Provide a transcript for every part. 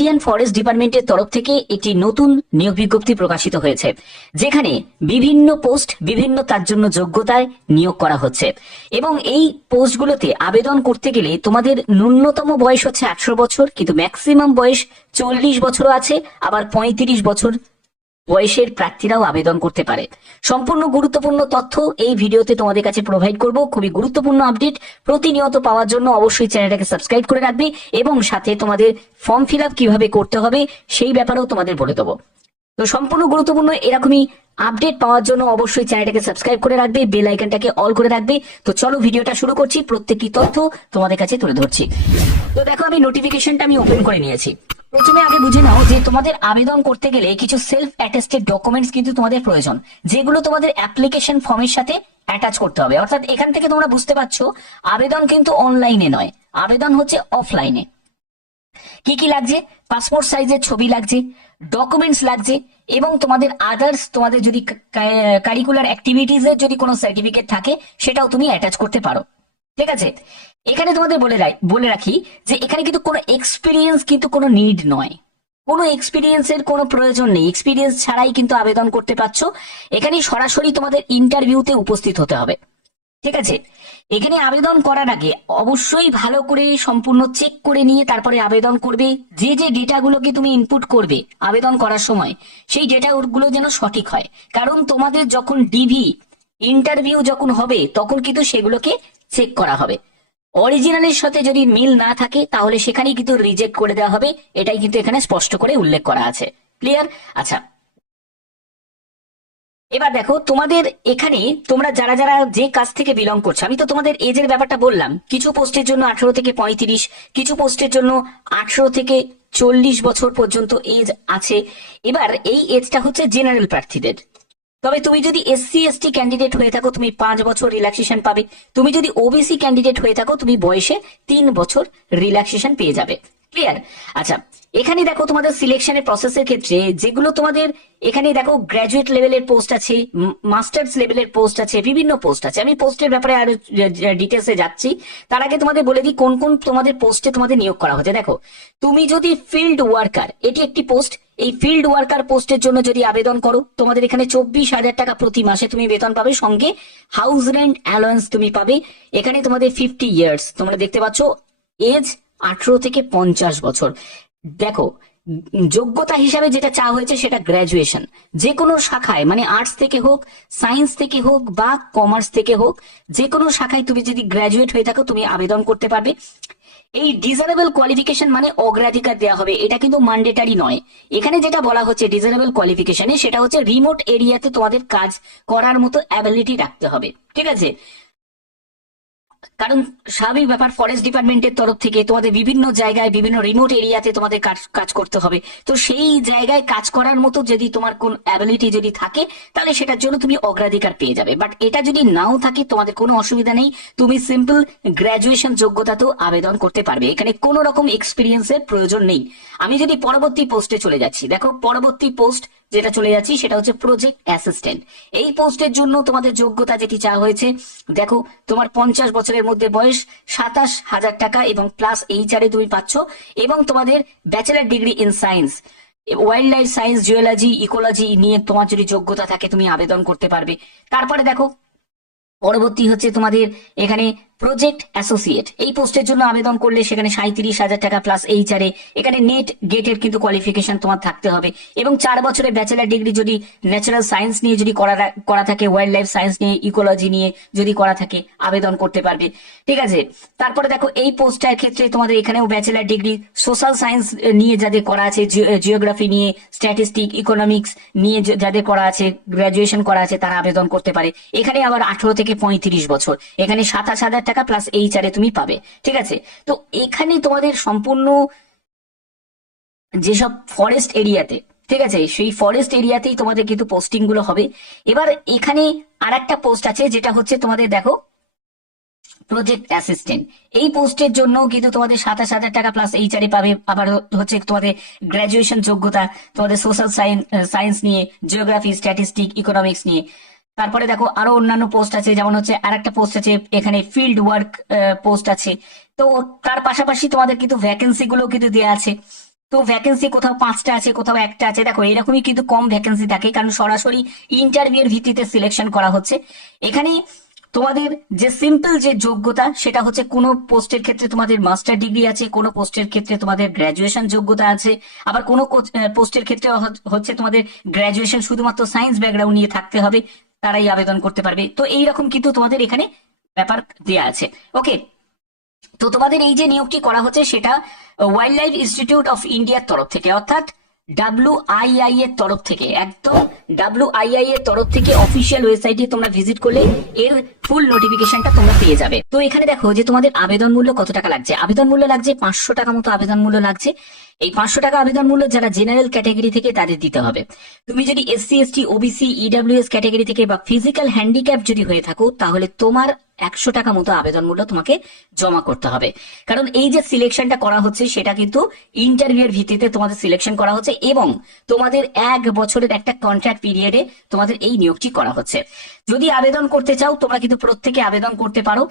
Indian forest ডিপার্টমেন্টের তরফ থেকে একটি নতুন নিয়োগ বিজ্ঞপ্তি প্রকাশিত হয়েছে, যেখানে বিভিন্ন পোস্ট বিভিন্ন তার জন্য যোগ্যতায় নিয়োগ করা হচ্ছে। এবং এই পোস্টগুলোতে আবেদন করতে গেলে তোমাদের ন্যূনতম বয়স হচ্ছে আঠারো বছর, কিন্তু ম্যাক্সিমাম বয়স চল্লিশ বছরও আছে, আবার পঁয়ত্রিশ বছর বয়সের প্রার্থীরাও আবেদন করতে পারে। সম্পূর্ণ গুরুত্বপূর্ণ তথ্য এই ভিডিওতে তোমাদের কাছে প্রোভাইড করব। খুবই গুরুত্বপূর্ণ আপডেট প্রতিনিয়ত পাওয়ার জন্য অবশ্যই চ্যানেলটাকে সাবস্ক্রাইব করে রাখবে এবং সাথে তোমাদের ফর্ম ফিল আপ কীভাবে করতে হবে সেই ব্যাপারেও তোমাদের বলে দেবো। তো সম্পূর্ণ গুরুত্বপূর্ণ এরকমই আপডেট পাওয়ার জন্য অবশ্যই চ্যানেলটাকে সাবস্ক্রাইব করে রাখবে বেল আইকনটাকে অল করে রাখবে। তো চলো ভিডিওটা শুরু করছি। প্রত্যেকটি তথ্য তোমাদের কাছে তুলে ধরছি। তো দেখো আমি নোটিফিকেশনটা আমি ওপেন করে নিয়েছি। প্রথমে আগে বুঝে নাও যে তোমাদের আবেদন করতে গেলে কিছু সেলফ অ্যাটেস্টেড ডকুমেন্টস কিন্তু তোমাদের প্রয়োজন, যেগুলো তোমাদের অ্যাপ্লিকেশন ফর্মের সাথে অ্যাটাচ করতে হবে। অর্থাৎ এখান থেকে তোমরা বুঝতে পারছ, আবেদন কিন্তু অনলাইনে নয়, আবেদন হচ্ছে অফলাইনে কি কি লাগছে? পাসপোর্ট সাইজের ছবি লাগছে ডকুমেন্টস লাগছে, এবং তোমাদের আদার্স তোমাদের যদি কারিকুলার অ্যাক্টিভিটিজ এর যদি কোনো সার্টিফিকেট থাকে, সেটাও তুমি অ্যাটাচ করতে পারো। ঠিক আছে? এখানে তোমাদের বলে বলে রাখি যে এখানে কিন্তু কোনো এক্সপিরিয়েন্স কিন্তু কোনো নিড নয়। কোনো এক্সপিরিয়েন্সের কোনো প্রয়োজন নেই। এক্সপিরিয়েন্স ছাড়াই কিন্তু আবেদন করতে পারছ। এখানে সরাসরি তোমাদের ইন্টারভিউতে উপস্থিত হতে হবে। ঠিক আছে? এখানে আবেদন করার আগে অবশ্যই ভালো করে সম্পূর্ণ চেক করে নিয়ে তারপরে আবেদন করবে। যে যে ডেটাগুলোকে তুমি ইনপুট করবে আবেদন করার সময়, সেই ডেটাগুলো যেন সঠিক হয়। কারণ তোমাদের যখন ডিভি ইন্টারভিউ যখন হবে, তখন কিন্তু সেগুলোকে চেক করা হবে। অরিজিনালের সাথে যদি মিল না থাকে, তাহলে সেখানেই কিন্তু রিজেক্ট করে দেওয়া হবে। এটাই কিন্তু এখানে স্পষ্ট করে উল্লেখ করা আছে। ক্লিয়ার আচ্ছা। এবার দেখো, তোমাদের এখানে তোমরা যারা যারা যে কাজ থেকে বিলং করছ, আমি তো তোমাদের এজের ব্যাপারটা বললাম। কিছু পোস্টের জন্য আঠারো থেকে পঁয়ত্রিশ, কিছু পোস্টের জন্য আঠারো থেকে চল্লিশ বছর পর্যন্ত এজ আছে। এবার এই এজটা হচ্ছে জেনারেল প্রার্থীদের। তবে তুমি যদি এসসি এসটি ক্যান্ডিডেট হয়ে থাকো, তুমি পাঁচ বছর রিল্যাক্সেশন পাবে। তুমি যদি ওবিসি ক্যান্ডিডেট হয়ে থাকো, তুমি বয়সে তিন বছর রিল্যাক্সেশন পেয়ে যাবে। ক্লিয়ার আচ্ছা এখানে দেখো তোমাদের সিলেকশনের প্রসেসের ক্ষেত্রে যেগুলো তোমাদের এখানে দেখো গ্র্যাজুয়েট লেভেলের পোস্ট আছে মাস্টার্স লেভেলের পোস্ট আছে, বিভিন্ন পোস্ট আছে। আমি পোস্টের ব্যাপারে আরও ডিটেলসে যাচ্ছি। তার আগে তোমাদের বলে দিই কোন কোন তোমাদের পোস্টে তোমাদের নিয়োগ করা হচ্ছে। দেখো, তুমি যদি ফিল্ড ওয়ার্কার এটি একটি পোস্ট এই ফিল্ড ওয়ার্কার পোস্টের জন্য যদি আবেদন করো, তোমাদের এখানে চব্বিশ হাজার টাকা প্রতি মাসে তুমি বেতন পাবে, সঙ্গে হাউস রেন্ট অ্যালোয়েন্স তুমি পাবে। এখানে তোমাদের ফিফটি ইয়ার্স তোমরা দেখতে পাচ্ছ এজ আঠারো থেকে পঞ্চাশ বছর। দেখো, যোগ্যতা হিসাবে যেটা চাওয়া হয়েছে সেটা গ্র্যাজুয়েশন যে কোনো শাখায় মানে আর্টস থেকে হোক সায়েন্স থেকে হোক বা কমার্স থেকে হোক যে কোনো শাখায় তুমি যদি গ্র্যাজুয়েট হয়ে থাকো, তুমি আবেদন করতে পারবে। এই ডিজারেবল কোয়ালিফিকেশন মানে অগ্রাধিকার দেওয়া হবে, এটা কিন্তু ম্যান্ডেটারি নয়। এখানে যেটা বলা হচ্ছে ডিজারেবল কোয়ালিফিকেশনে সেটা হচ্ছে রিমোট এরিয়াতে তোমাদের কাজ করার মতো অ্যাবিলিটি রাখতে হবে, ঠিক আছে? কারণ স্বাভাবিক ব্যাপার ফরেস্ট ডিপার্টমেন্টের তরফ থেকে তোমাদের বিভিন্ন জায়গায়, বিভিন্ন রিমোট এরিয়াতে তোমাদের কাজ কাজ করতে হবে। তো সেই জায়গায় কাজ করার মতো যদি তোমার কোন অ্যাবিলিটি যদি থাকে, তাহলে সেটার জন্য তুমি অগ্রাধিকার পেয়ে যাবে। বাট এটা যদি নাও থাকে, তোমাদের কোনো অসুবিধা নেই। তুমি সিম্পল গ্র্যাজুয়েশন যোগ্যতাতেও আবেদন করতে পারবে। এখানে কোনো রকম এক্সপিরিয়েন্সের প্রয়োজন নেই। আমি যদি পরবর্তী পোস্টে চলে যাচ্ছি। দেখো, পরবর্তী পোস্ট যেটা চলে যাচ্ছি, সেটা হচ্ছে প্রজেক্ট অ্যাসিস্ট্যান্ট এই পোস্টের জন্য তোমাদের যোগ্যতা যেটি চাওয়া হয়েছে, দেখো, তোমার পঞ্চাশ বছরের মধ্যে বয়স সাতাশ হাজার টাকা এবং প্লাস এইচআরে তুমি পাচ্ছ এবং তোমাদের bachelor degree in science wildlife science geology ecology নিয়ে তোমার যদি যোগ্যতা থাকে, তুমি আবেদন করতে পারবে। তারপরে দেখো, পরবর্তী হচ্ছে তোমাদের এখানে প্রজেক্ট অ্যাসোসিয়েট এই পোস্টের জন্য আবেদন করলে সেখানে সাঁত্রিশ হাজার টাকা প্লাস এইচআরে এখানে নেট গেটের কিন্তু কোয়ালিফিকেশন তোমার থাকতে হবে। এবং চার বছরের ব্যাচেলার ডিগ্রি যদি ন্যাচারাল সায়েন্স নিয়ে যদি করা থাকে ওয়াইল্ড লাইফ সায়েন্স নিয়ে ইকোলজি নিয়ে যদি করা থাকে, আবেদন করতে পারবে। ঠিক আছে? তারপরে দেখো, এই পোস্টটার ক্ষেত্রে তোমাদের এখানেও ব্যাচেলার ডিগ্রি সোশ্যাল সায়েন্স নিয়ে যাদের করা আছে জিওগ্রাফি নিয়ে স্ট্যাটিস্টিক ইকোনমিক্স নিয়ে যাদের করা আছে গ্রাজুয়েশন করা আছে, তারা আবেদন করতে পারে। এখানে আবার আঠারো থেকে পঁয়ত্রিশ বছর। এখানে সাতাশ হাজার টাকা প্লাস এইচআরে তুমি পাবে, ঠিক আছে? তো এখানে তোমাদের সম্পূর্ণ যেসব ফরেস্ট এরিয়াতে ঠিক আছে? সেই ফরেস্ট এরিয়াতেই তোমাদের কিন্তু পোস্টিংগুলো হবে। এবার এখানে আর একটা পোস্ট আছে, যেটা হচ্ছে তোমাদের দেখো প্রজেক্ট অ্যাসিস্ট্যান্ট এই পোস্টের জন্য কিন্তু তোমাদের সাতাশ হাজার টাকা প্লাস এইচআরএ পাবে। আবার হচ্ছে তোমাদের গ্রাজুয়েশন যোগ্যতা, তোমাদের সোশ্যাল সায়েন্স নিয়ে জিওগ্রাফি স্ট্যাটিস্টিক ইকোনমিক্স নিয়ে। তারপরে দেখো আরও অন্যান্য পোস্ট আছে, যেমন হচ্ছে আর একটা পোস্ট আছে, এখানে ফিল্ড ওয়ার্ক পোস্ট আছে। তো তার পাশাপাশি তোমাদের কিন্তু ভ্যাকেন্সি গুলো কিন্তু দেওয়া আছে। তো ভ্যাকেন্সি কোথাও পাঁচটা আছে, কোথাও একটা আছে। দেখো, এরকমই কিন্তু কম ভ্যাকেন্সি থাকে, কারণ সরাসরি ইন্টারভিউর ভিত্তিতে সিলেকশন করা হচ্ছে। এখানে তোমাদের যে সিম্পল যে যোগ্যতা, সেটা হচ্ছে কোনো পোস্টের ক্ষেত্রে তোমাদের মাস্টার ডিগ্রি আছে, কোনো পোস্টের ক্ষেত্রে তোমাদের গ্র্যাজুয়েশন যোগ্যতা আছে, আবার কোনো পোস্টের ক্ষেত্রে হচ্ছে তোমাদের গ্র্যাজুয়েশন শুধুমাত্র সায়েন্স ব্যাকগ্রাউন্ড নিয়ে থাকতে হবে। তারাই আবেদন করতে পারবে। তো এইরকম কিন্তু তোমাদের এখানে ব্যাপার দেয়া আছে। ওকে তো তোমাদের এই যে নিয়োগটি করা হচ্ছে সেটা ওয়াইল্ড লাইফ ইনস্টিটিউট অফ ইন্ডিয়ার তরফ থেকে, অর্থাৎ ডাব্লিউ আইআই এর তরফ থেকে, একদম ডাব্লিউ আই এর তরফ থেকে অফিসিয়াল ওয়েবসাইটে তোমরা ভিজিট করলে এর ফুল নোটিফিকেশনটা তোমরা পেয়ে যাবে। তো এখানে দেখো যে তোমাদের আবেদন মূল্য কত টাকা লাগছে? আবেদন মূল্য লাগছে পাঁচশো টাকা মতো আবেদন মূল্য লাগছে। এই পাঁচশো টাকা আবেদন মূল্য যারা জেনারেল ক্যাটাগরি থেকে তাদের দিতে হবে। তুমি যদি SC ST OBC EWS category থেকে বা ফিজিক্যাল হ্যান্ডিক্যাপ যদি হয়ে থাকো, তাহলে তোমার একশো টাকা মতো আবেদন মূল্য তোমাকে জমা করতে হবে। কারণ এই যে সিলেকশনটা করা হচ্ছে, সেটা কিন্তু ইন্টারভিউর ভিত্তিতে তোমাদের সিলেকশন করা হচ্ছে এবং তোমাদের এক বছরের একটা কন্ট্রাক্ট পিরিয়ডে তোমাদের এই নিয়োগটি করা হচ্ছে। যদি আবেদন করতে চাও, তোমরা কিন্তু প্রত্যেকে আবেদন করতে পারো।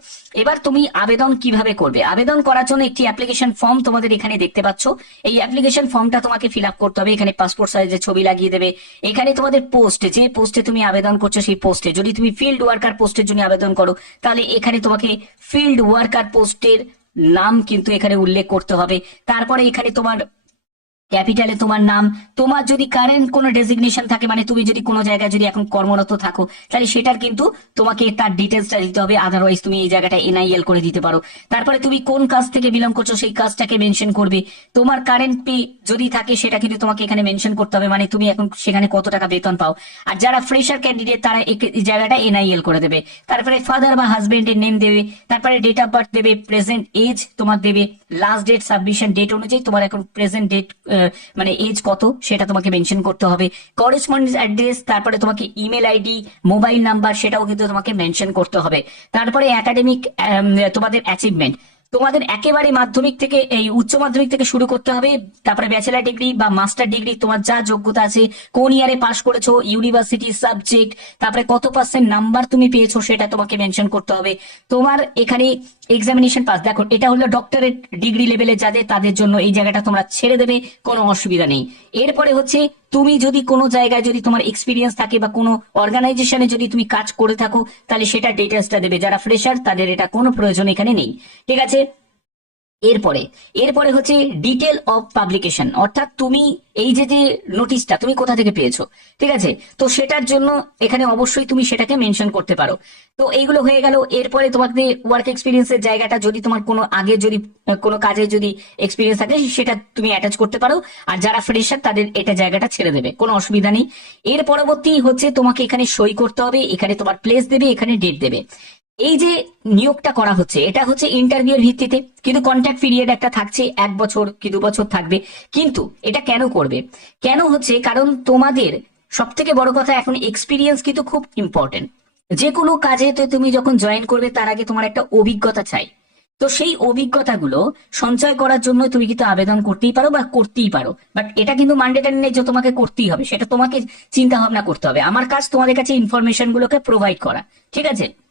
এবার তুমি আবেদন কীভাবে করবে? আবেদন করার জন্য একটি অ্যাপ্লিকেশন ফর্ম তোমাদের এখানে দেখতে পাচ্ছ। এই অ্যাপ্লিকেশন ফর্মটা তোমাকে ফিল আপ করতে হবে। এখানে পাসপোর্ট সাইজের ছবি লাগিয়ে দেবে। এখানে তোমাদের পোস্ট যে পোস্টে তুমি আবেদন করছ সেই পোস্টে যদি তুমি ফিল্ড ওয়ার্কার পোস্টের জন্য আবেদন করো, তাহলে এখানে তোমাকে ফিল্ড ওয়ার্কার পোস্টের নাম কিন্তু এখানে উল্লেখ করতে হবে। তারপরে এখানে তোমার ক্যাপিটালে তোমার নাম, তোমার যদি কারেন্ট কোনো ডেজিগনেশন থাকে মানে তুমি যদি কোনো জায়গায় যদি এখন কর্মরত থাকো, তাহলে সেটার কিন্তু তোমাকে তার ডিটেলসটা দিতে হবে আদারওয়াইজ তুমি এই জায়গাটা এনআইএল করে দিতে পারো। তারপরে তুমি কোন কাজ থেকে বিলং করছ, সেই কাজটাকে মেনশন করবে। তোমার কারেন্ট পে যদি থাকে, সেটা কিন্তু তোমাকে এখানে মেনশন করতে হবে মানে তুমি এখন সেখানে কত টাকা বেতন পাও। আর যারা ফ্রেশার ক্যান্ডিডেট তারা এই জায়গাটা এনআইএল করে দেবে। তারপরে ফাদার বা হাজবেন্ডের নেম দেবে, তারপরে ডেট অফ বার্থ দেবে প্রেজেন্ট এজ তোমার দেবে লাস্ট ডেট সাবমিশন ডেট অনুযায়ী তোমার এখন প্রেজেন্ট ডেট মানে এজ কত সেটা তোমাকে মেনশন করতে হবে। করেসপন্ডেন্স অ্যাড্রেস তারপরে তোমাকে ইমেল আইডি মোবাইল নাম্বার সেটাও কিন্তু তোমাকে মেনশন করতে হবে। তারপরে একাডেমিক তোমাদের অ্যাচিভমেন্ট তোমাদের একেবারে মাধ্যমিক থেকে, এই উচ্চ মাধ্যমিক থেকে শুরু করতে হবে। তারপরে ব্যাচেলার ডিগ্রি বা মাস্টার ডিগ্রি তোমার যা যোগ্যতা আছে, কোন ইয়ারে পাশ করেছ ইউনিভার্সিটি সাবজেক্ট তারপরে কত পার্সেন্ট নাম্বার তুমি পেয়েছ সেটা তোমাকে মেনশন করতে হবে। তোমার এখানে এক্সামিনেশন পাস দেখো, এটা হলো ডক্টরেট ডিগ্রি লেভেলে যাদের, তাদের জন্য এই জায়গাটা তোমরা ছেড়ে দেবে, কোনো অসুবিধা নেই। এরপরে হচ্ছে তুমি যদি কোনো জায়গায় যদি তোমার এক্সপিরিয়েন্স থাকে বা কোনো অর্গানাইজেশনে যদি তুমি কাজ করে থাকো, তাহলে সেটা ডিটেলসটা দেবে। যারা ফ্রেশার তাদের এটা কোনো প্রয়োজন এখানে নেই। ঠিক আছে? এরপরে এরপরে হচ্ছে ডিটেল অফ পাবলিকেশন অর্থাৎ তুমি এই যে যে নোটিশটা তুমি কোথা থেকে পেয়েছ, ঠিক আছে? তো সেটার জন্য এখানে অবশ্যই তুমি সেটাকে মেনশন করতে পারো। তো এইগুলো হয়ে গেল। এরপরে তোমাকে ওয়ার্ক এক্সপিরিয়েন্সের জায়গাটা যদি তোমার কোনো আগে যদি, কোনো কাজে যদি এক্সপিরিয়েন্স থাকে, সেটা তুমি অ্যাটাচ করতে পারো। আর যারা ফ্রেশার তাদের এটা জায়গাটা ছেড়ে দেবে, কোনো অসুবিধা নেই। এর পরবর্তী হচ্ছে তোমাকে এখানে সই করতে হবে, এখানে তোমার প্লেস দেবে, এখানে ডেট দেবে। এই যে নিয়োগটা করা হচ্ছে, এটা হচ্ছে ইন্টারভিউর ভিত্তিতে। কিন্তু কন্ট্যাক্ট পিরিয়ড একটা থাকছে, এক বছর কি দু বছর থাকবে। কিন্তু এটা কেন করবে? কেন হচ্ছে? কারণ তোমাদের সব থেকে বড় কথা, এখন এক্সপিরিয়েন্স কিন্তু খুব ইম্পর্টেন্ট যে কোনো কাজে তুমি যখন জয়েন করবে, তার আগে তোমার একটা অভিজ্ঞতা চাই। তো সেই অভিজ্ঞতাগুলো সঞ্চয় করার জন্য তুমি কিন্তু আবেদন করতেই পারো বা করতেই পারো। বাট এটা কিন্তু ম্যান্ডেটারি নেই যে তোমাকে করতেই হবে, সেটা তোমাকে চিন্তা ভাবনা করতে হবে। আমার কাজ তোমাদের কাছে ইনফরমেশন গুলোকে প্রোভাইড করা, ঠিক আছে?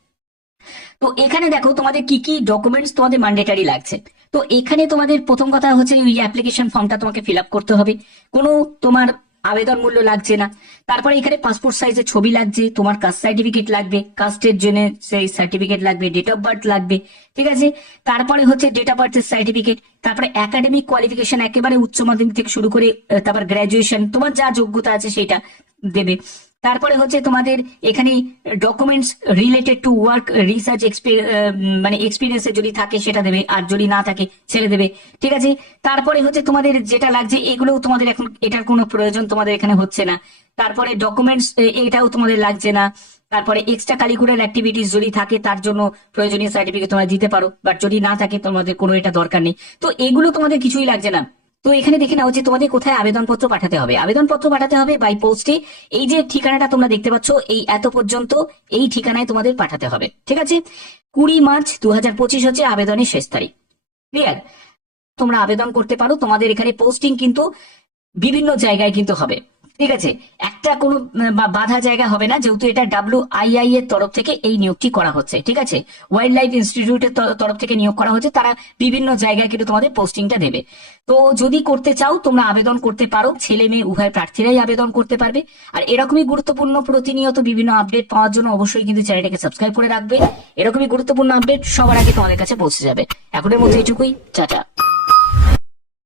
তো এখানে দেখো তোমাদের কি কি ডকুমেন্টস তোমাদের ম্যান্ডেটারি লাগছে। তো এখানে তোমাদের প্রথম কথা হচ্ছে ওই অ্যাপ্লিকেশন ফর্মটা তোমাকে ফিল আপ করতে হবে। কোনো তোমার আবেদন মূল্য লাগছে না। তারপরে এখানে পাসপোর্ট সাইজের ছবি লাগছে, তোমার কাস্ট সার্টিফিকেট লাগবে কাস্টের জন্য সেই সার্টিফিকেট লাগবে ডেট অফ বার্থ লাগবে, ঠিক আছে? তারপরে হচ্ছে ডেট অফ বার্থের সার্টিফিকেট তারপরে একাডেমিক কোয়ালিফিকেশন একেবারে উচ্চ মাধ্যমিক থেকে শুরু করে তারপর গ্র্যাজুয়েশন তোমার যা যোগ্যতা আছে সেটা দেবে। তারপরে হচ্ছে তোমাদের এখানে documents related to work research মানে এক্সপিরিয়েন্সে যদি থাকে সেটা দেবে, আর যদি না থাকে ছেড়ে দেবে। ঠিক আছে? তারপরে হচ্ছে তোমাদের যেটা লাগছে, এগুলোও তোমাদের এখন এটার কোনো প্রয়োজন তোমাদের এখানে হচ্ছে না। তারপরে ডকুমেন্টস এটাও তোমাদের লাগছে না। তারপরে এক্সট্রা কারিকুলার অ্যাক্টিভিটিস যদি থাকে, তার জন্য প্রয়োজনীয় সার্টিফিকেট তোমরা দিতে পারো। বাট যদি না থাকে, তোমাদের কোনো এটা দরকার নেই। তো এগুলো তোমাদের কিছুই লাগছে না। তো এখানে দেখে নাও যে তোমাদের কোথায় আবেদনপত্র পাঠাতে হবে। আবেদনপত্র পাঠাতে হবে বাই পোস্টে এই যে ঠিকানাটা তোমরা দেখতে পাচ্ছ, এই এত পর্যন্ত এই ঠিকানায় তোমাদের পাঠাতে হবে। ঠিক আছে? কুড়ি মার্চ দু হাজার পঁচিশ হচ্ছে আবেদনের শেষ তারিখ। ক্লিয়ার তোমরা আবেদন করতে পারো। তোমাদের এখানে পোস্টিং কিন্তু বিভিন্ন জায়গায় কিন্তু হবে। ঠিক আছে, একটা কোনো বাধা জায়গা হবে না, যেহেতু এটা ডাব্লিউ আইআই এর তরফ থেকে এই নিয়োগটি করা হচ্ছে, ঠিক আছে? ওয়াইল্ড লাইফ ইনস্টিটিউটের তর- তরফ থেকে নিয়োগ করা হচ্ছে, তারা বিভিন্ন জায়গায় কিন্তু তোমাদের পোস্টিংটা দেবে। তো যদি করতে চাও, তোমরা আবেদন করতে পারো, ছেলে মেয়ে উভয় প্রার্থীরাই আবেদন করতে পারবে। আর এরকমই গুরুত্বপূর্ণ প্রতিনিয়ত বিভিন্ন আপডেট পাওয়ার জন্য অবশ্যই কিন্তু চ্যানেলটাকে সাবস্ক্রাইব করে রাখবে। এরকমই গুরুত্বপূর্ণ আপডেট সবার আগে তোমাদের কাছে পৌঁছে যাবে। এখনের মতো এটুকুই টাটা